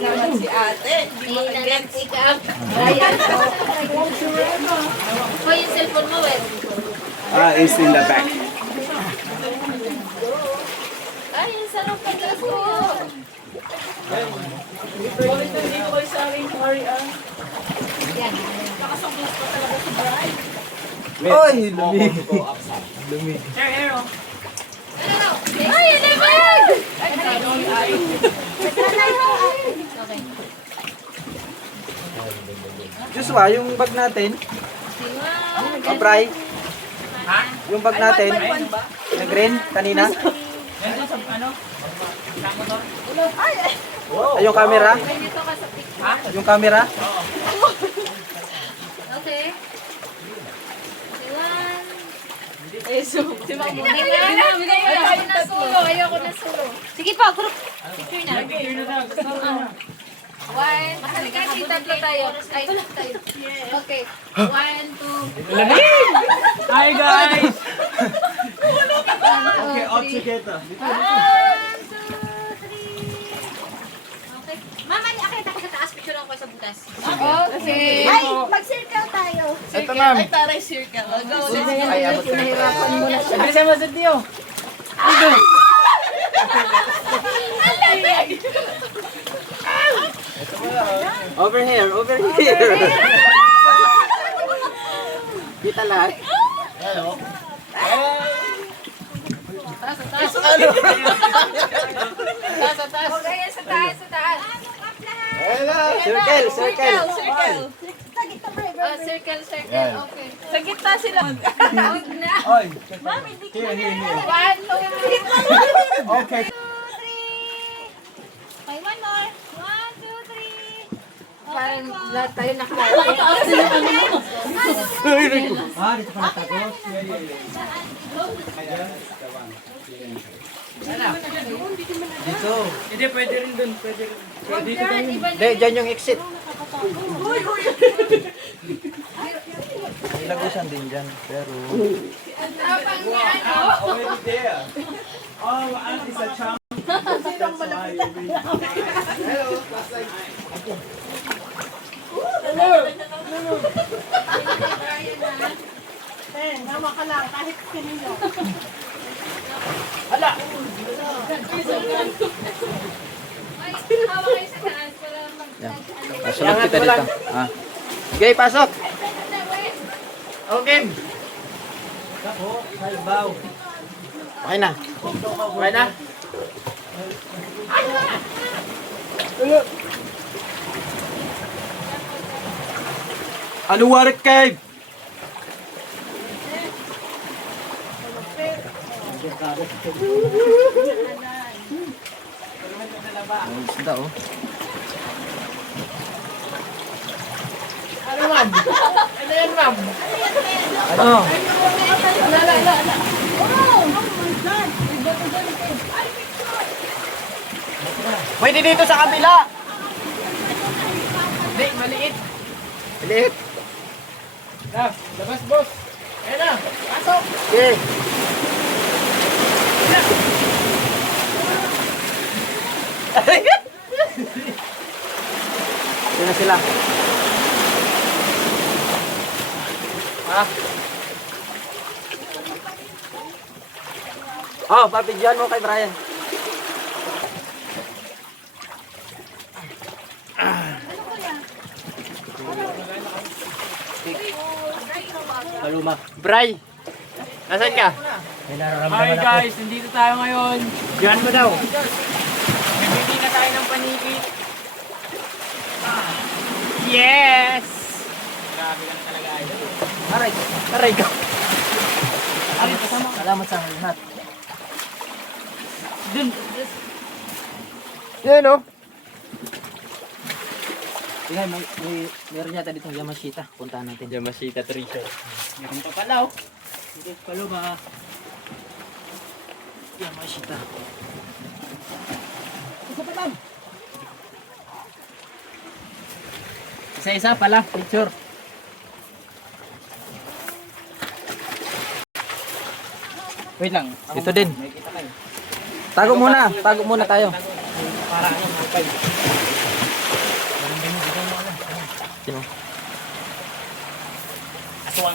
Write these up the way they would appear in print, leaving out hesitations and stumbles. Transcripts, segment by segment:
naman si ate. Hindi mo kagets. Hoy, yung cellphone mo, eh. It's in the back. Ay, yung sarap ng dress ko. Bakit nandito kayo sa aking party, Nakasanglas pa talaga si Brian. Oy, lumig. Sir Hero. Ay, hindi ba yan? Okay. Joshua, yung bag natin. Oh, Bri. Yung bag natin. Na green, kanina. Ay, yung camera. May dito ka sa picture. Yung camera. Okay. Si Ma'am Mona. Ayoko na solo. Ayoko na solo. Sige pa, group. Picture na. One. Kasi tatlo tayo. Ay, tayo. Okay. 1, 2. Hi guys! Okay, all together. 1, 2, 3. Okay. Mama, akit ako sa taas. Picture ako sa butas. Okay. Ay, mag-circle tayo. Ito, ma'am. Ay, taray circle. Go, let's go. Ay, abot ka. Nahirapan mo na siya. Bilisan mo sa tiyo. Over here, over here. Kita lahat. Okay, sa taas, sa taas. Circle, circle. Circle, circle. Okay. Sa gitna sila. Huwag na. Oy. One, two, three. Okay. Okay, one more. 1, 2, 3. Parang lahat tayo Ah, dito pala tapos. Dito. Hindi, pwede rin dun. Pwede rin. Hindi, dyan yung exit. May lagusan din dyan, pero... Already there. Oh, and it's a charm. That's why you Hello, last time. Nawa ka lang, kahit kanino. Hawa kayo sa taas para Yan. Sunod kita dito. Ah. Okay, pasok. Okay. Ako, halbaw. Okay na. Okay na? Ano warik cave? Isda oh. Ano, ma'am? Ano yan, ma'am? Ano? Pwede dito sa kabila. Hindi, maliit. Liit. Na, labas, boss. Ayan na, pasok. Okay. Yan na sila. Ah. Oh, papidyan mo kay Brian. Paluma. Bray. Nasaan ka? Hi guys, nandito tayo ngayon. Diyan mo daw. Nagbibigay na tayo ng paniki. Yes! Grabe lang talaga idol. Aray, aray ka. Salamat sa lahat. Dun. Yan oh. Tingnan, meron yata ditong Yamashita. Puntahan natin. Yamashita treasure. Meron pa pala oh. Dito paluma. Yamashita. Isa pa lang. Isa-isa pala, picture. Wait lang. Ito din. May kita kayo. Tago muna tayo. Para ano, mapay. Sino? Aswang.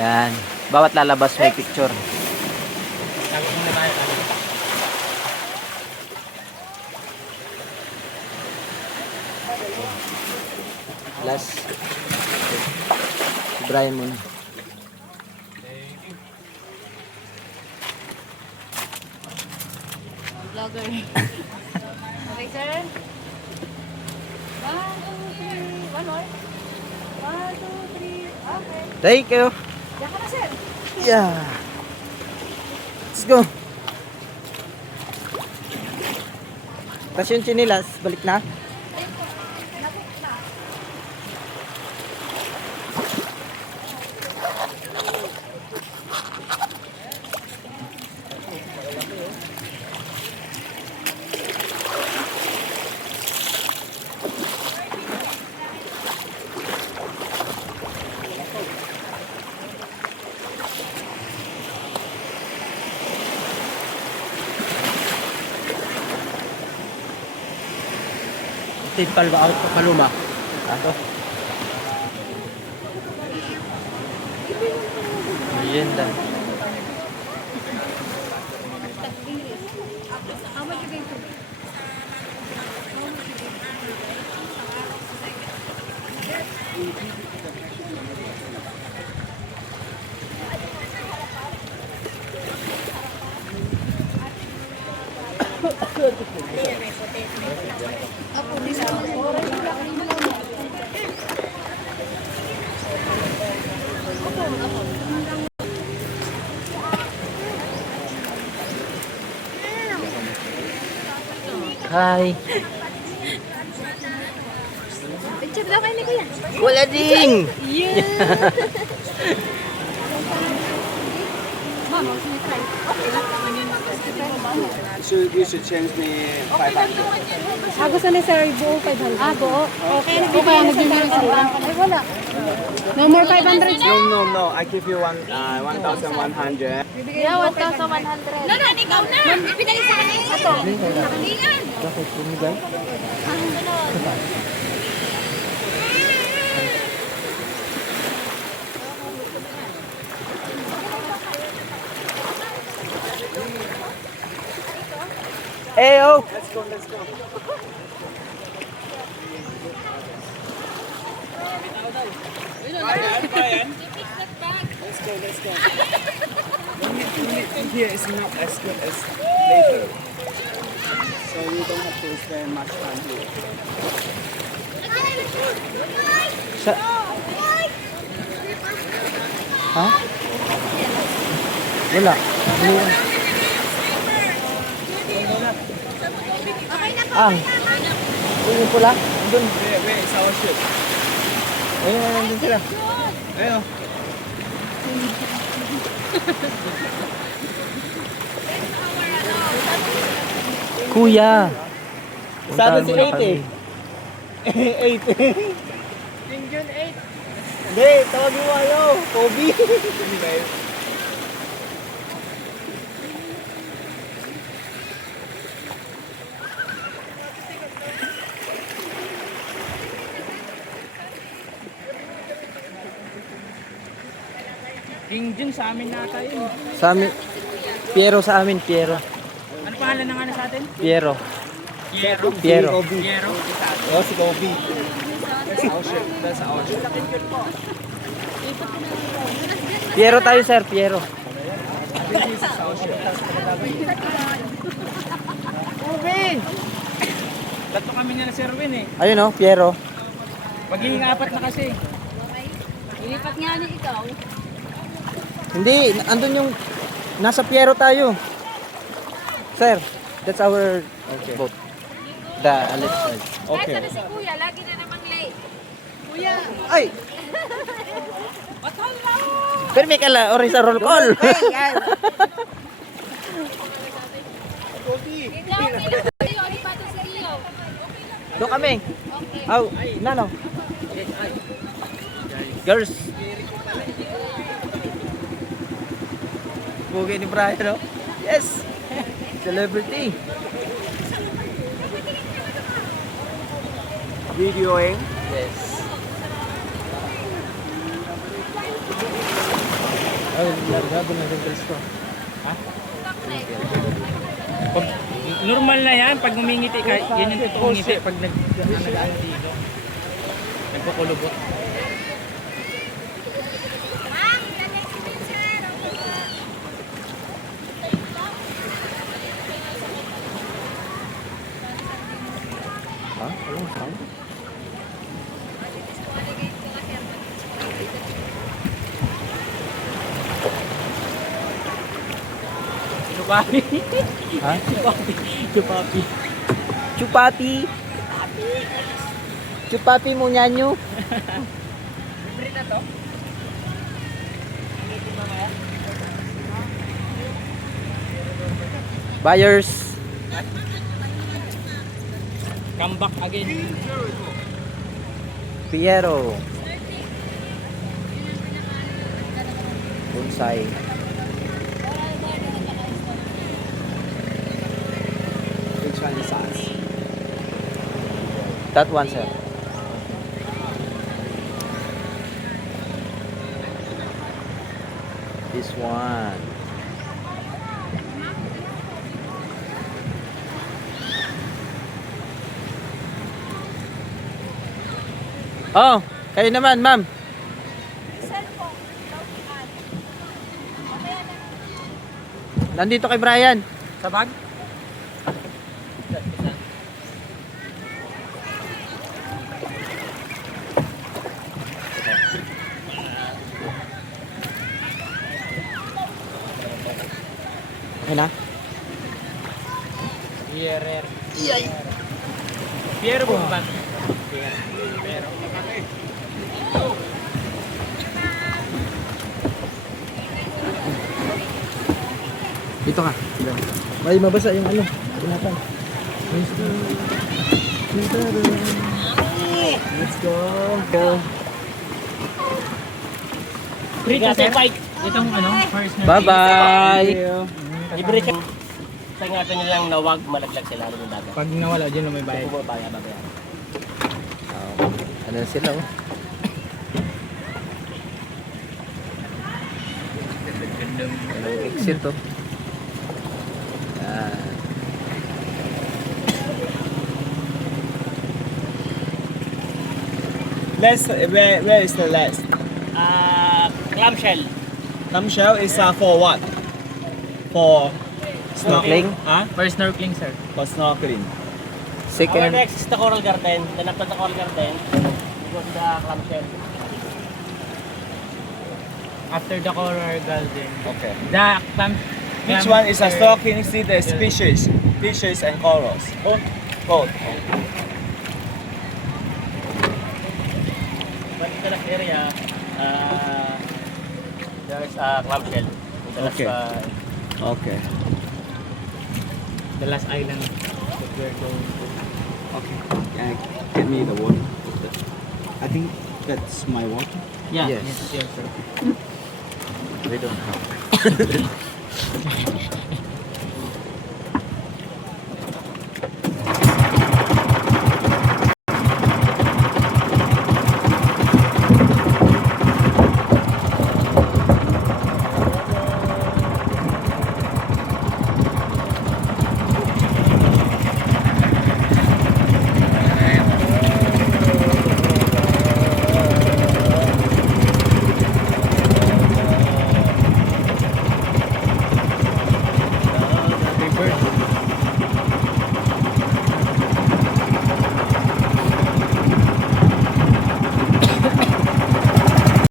Ayan. Bawat lalabas may picture. Sagot muna tayo. Last. Si Brian muna. Vlogger. Okay, sir. 1, 2, 3. One more. 1, 2, 3. Okay. Thank you. Diyan ka na, sir. Yeah. Let's go. Tapos yung chinilas, balik na. Tipal ba out paluma? Ato. Merienda. How much you going to? Hi. Picture daw kayo ni Kuya. Wala ding. Ma'am, huwag niyo try. Okay lang naman yun. So you should change me 500. Gusto ni Sir, buo 500. Buo. Okay, kaya nag-give sa Ay, wala. No more 500. No. I give you 1,100. Yeah, 1,100. No, ikaw na. Ibigay sa akin. Ito. Nakalian. Bakit bumigay? Eyo! Let's go. Brian. Let's go. Here is not as good as later. So you don't have to spend much time here. Sa... Ha? Wala. Wala. Ang. Yung pula? Doon. Where is our ship? Ayun, nandun sila. Ayun. Kuya. Sabi si Puntahan mo na 8 kami. 8. Hindi, tawagin mo Kobe. King Jun sa amin nata yun. Sa amin. Piero sa amin, Piero. Ano pangalan ng ano sa atin? Piero. Piero. Piero. Piero. Oh, si Kobe. That's our ship. That's our ship. Piero tayo, sir. Piero. This is our ship. Ruben! Tatlo kami niya na Sir Ruben eh. Ayun oh, Piero. Magiging 4 na kasi. Ilipat nga ni ikaw. Hindi, andun yung... Nasa Piero tayo. Sir, that's our boat. The left side. Okay. Ay, si Kuya, lagi na namang late. Kuya! Ay! Pero may kala, ori sa roll call. Ikaw, ilan kayo? Lipat si Rio. Doon kami. Aw, nano. Girls. Bugay ni Brian, no? Yes! Celebrity. Videoing. Yes. Ay, largado na yung dress ko. Normal na yan, pag ngumingiti ka, yan yung totoong ngiti pag nag-ano dito. Nagkukulubot. Ha? Walang sound? Chupapi. Ha? Chupapi. Chupapi. Chupapi mo nyanyo. Libre na to? Buyers. Come back again. Piero. Bonsai. Which one is us? That one, sir. This one. Oh, kayo naman, ma'am. Nandito kay Brian. Sa bag? Ayun na. Pierre. Pierre po ba? Pero. Dito ka. May mabasa yung ano. Tinapay. Let's go. Free ka sa bike. Itong ano, first na. Bye-bye. Libre ka. Sa ingatan nyo lang na wag malaglag sila ng dagat. Pag nawala dyan may bayad. Kung babaya. Ano sila oh? Walang exit oh. Yan. Last, where is the last? Clamshell. Clamshell is for what? For Snorkeling? Huh? For snorkeling, sir. For snorkeling. Our Second. next is the Coral Garden. Then after the Coral Garden, we go to the clamshell. After the Coral Garden. Okay. The clam. Which one is a snorkeling? See the species, fishes and corals. Both. Both. But in the last area, there's a clamshell. The last, Okay. Okay. the last island that we're going to. Okay. Get me the water. I think that's my water. Yeah. Yes. Yes, sir. We don't have.